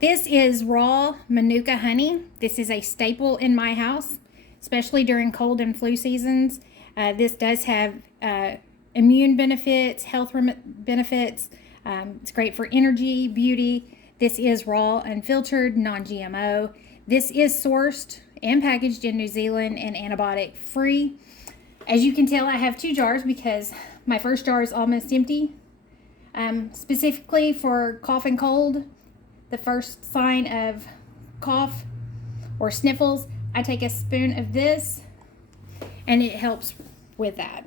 This is raw Manuka honey. This is a staple in my house, especially during cold and flu seasons. This does have immune benefits, health benefits. It's great for energy, beauty. This is raw, unfiltered, non-GMO. This is sourced and packaged in New Zealand and antibiotic free. As you can tell, I have 2 jars because my first jar is almost empty. Specifically for cough and cold, the first sign of cough or sniffles, I take a spoon of this and it helps with that.